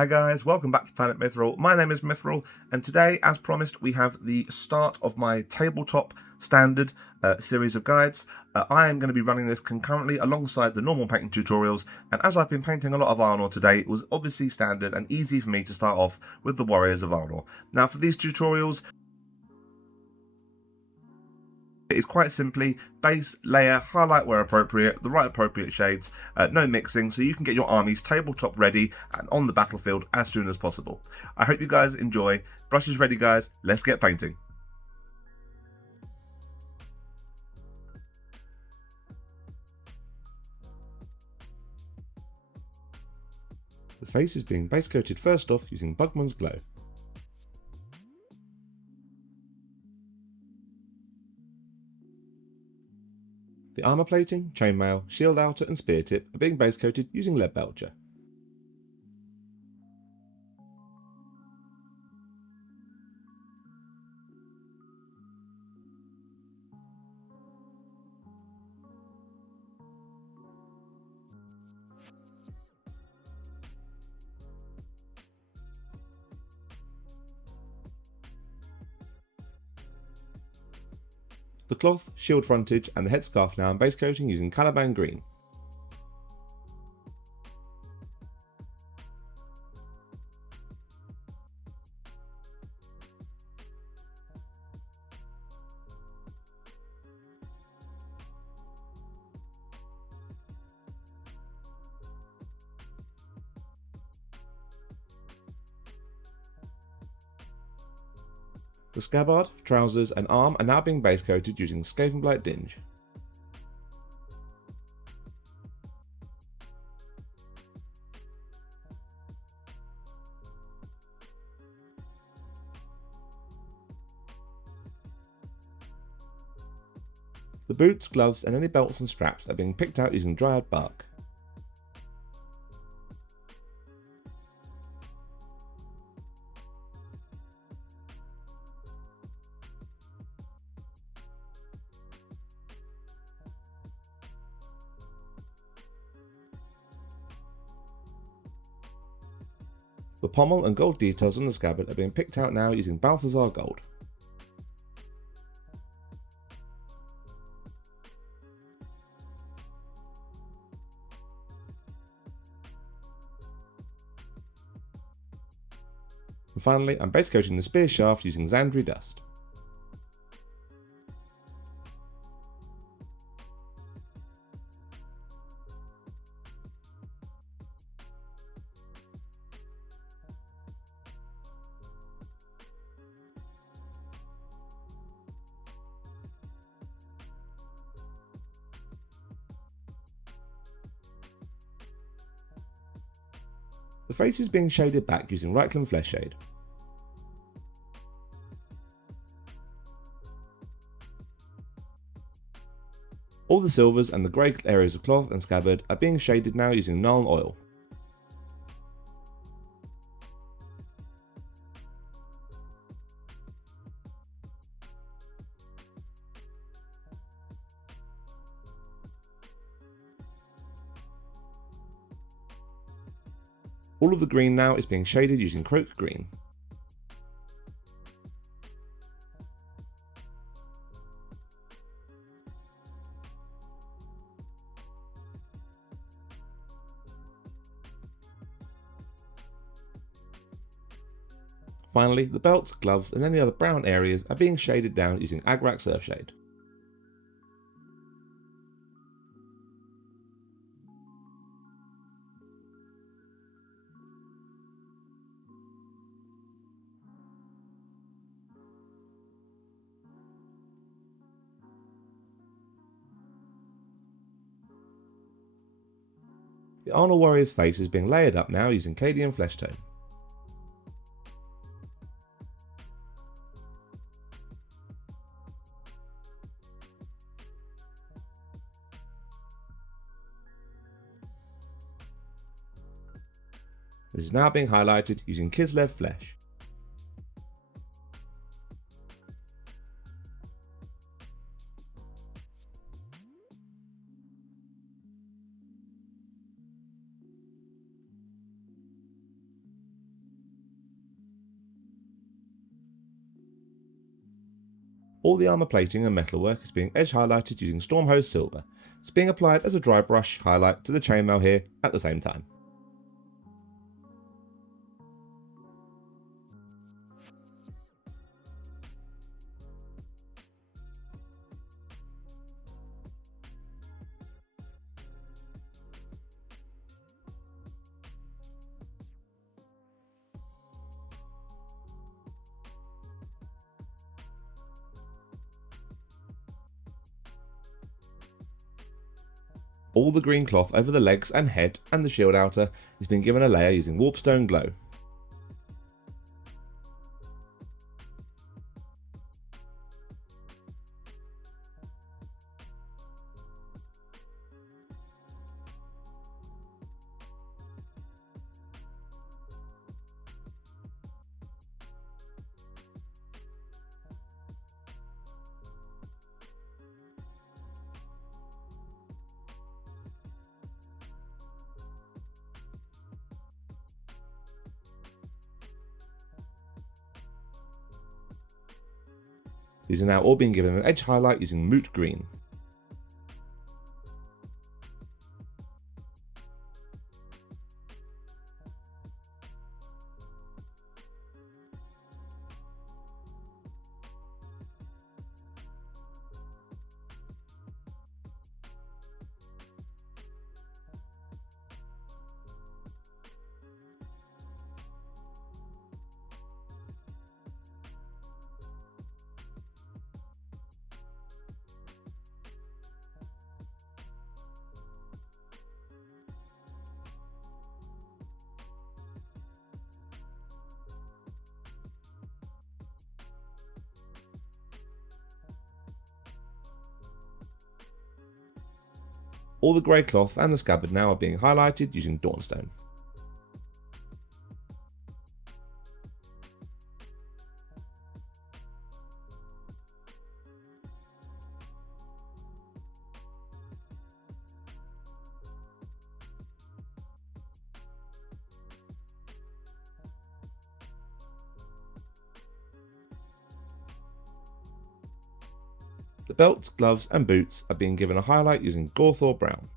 Hi guys, welcome back to Planet Mithril. My name is Mithril, and today, as promised, we have the start of my Tabletop Standard series of guides. I am going to be running this concurrently alongside the normal painting tutorials, and as I've been painting a lot of Arnor today, it was obviously standard and easy for me to start off with the Warriors of Arnor. Now for these tutorials, it is quite simply base, layer, highlight where appropriate, the right appropriate shades, no mixing, so you can get your armies tabletop ready and on the battlefield as soon as possible. I hope you guys enjoy. Brushes ready guys, let's get painting. The face is being base coated first off using Bugmans Glow. The armour plating, chainmail, shield outer and spear tip are being base coated using Leadbelcher. The cloth, shield frontage and the headscarf now I'm base coating using Caliban Green. The scabbard, trousers and arm are now being base coated using Skavenblight Dinge. The boots, gloves and any belts and straps are being picked out using Dryad Bark. The pommel and gold details on the scabbard are being picked out now using Balthasar Gold. And finally, I'm base coating the spear shaft using Zandri Dust. The face is being shaded back using Reikland Fleshshade. All the silvers and the grey areas of cloth and scabbard are being shaded now using Nuln Oil. All of the green now is being shaded using Kroak Green. Finally, the belts, gloves and any other brown areas are being shaded down using Agrax Earthshade. The Arnor warrior's face is being layered up now using Cadian Fleshtone. This is now being highlighted using Kislev Flesh. All the armour plating and metalwork is being edge highlighted using Stormhost Silver. It's being applied as a dry brush highlight to the chainmail here at the same time. All the green cloth over the legs and head and the shield outer is being given a layer using Warpstone Glow. These are now all being given an edge highlight using Moot Greem. All the grey cloth and the scabbard now are being highlighted using Dawnstone. The belts, gloves and boots are being given a highlight using Gorthor Brown.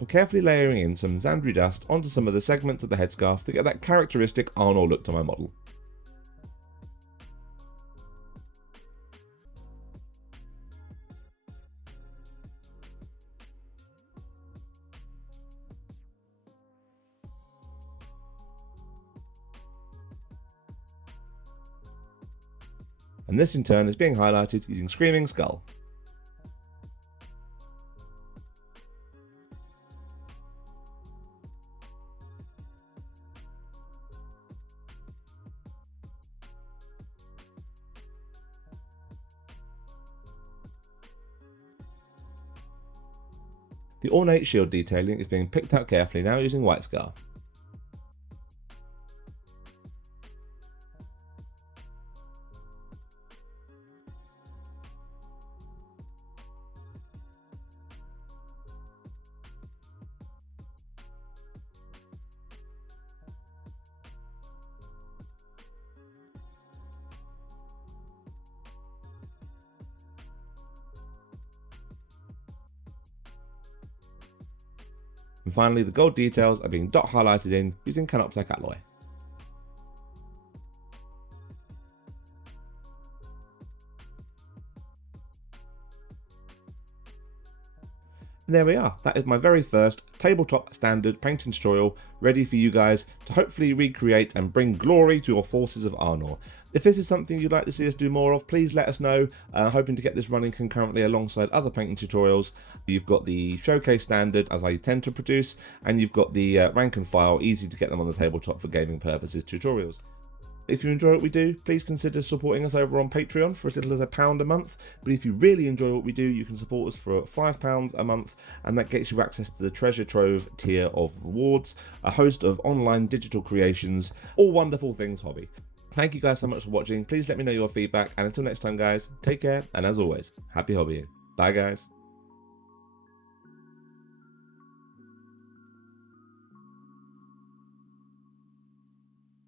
I'm carefully layering in some Zandri Dust onto some of the segments of the headscarf to get that characteristic Arnor look to my model. And this in turn is being highlighted using Screaming Skull. The ornate shield detailing is being picked out carefully now using White Scar. And finally, the gold details are being dot highlighted in using Canoptek Alloy. And there we are, that is my very first tabletop standard painting tutorial ready for you guys to hopefully recreate and bring glory to your forces of Arnor. If this is something you'd like to see us do more of, please let us know. Hoping to get this running concurrently alongside other painting tutorials. You've got the showcase standard, as I tend to produce, and you've got the rank and file, easy to get them on the tabletop for gaming purposes tutorials. If you enjoy what we do, please consider supporting us over on Patreon for as little as £1 a month. But if you really enjoy what we do, you can support us for £5 a month, and that gets you access to the Treasure Trove tier of rewards, a host of online digital creations, all wonderful things hobby. Thank you guys so much for watching. Please let me know your feedback, and until next time guys, take care, and as always, happy hobbying. Bye guys.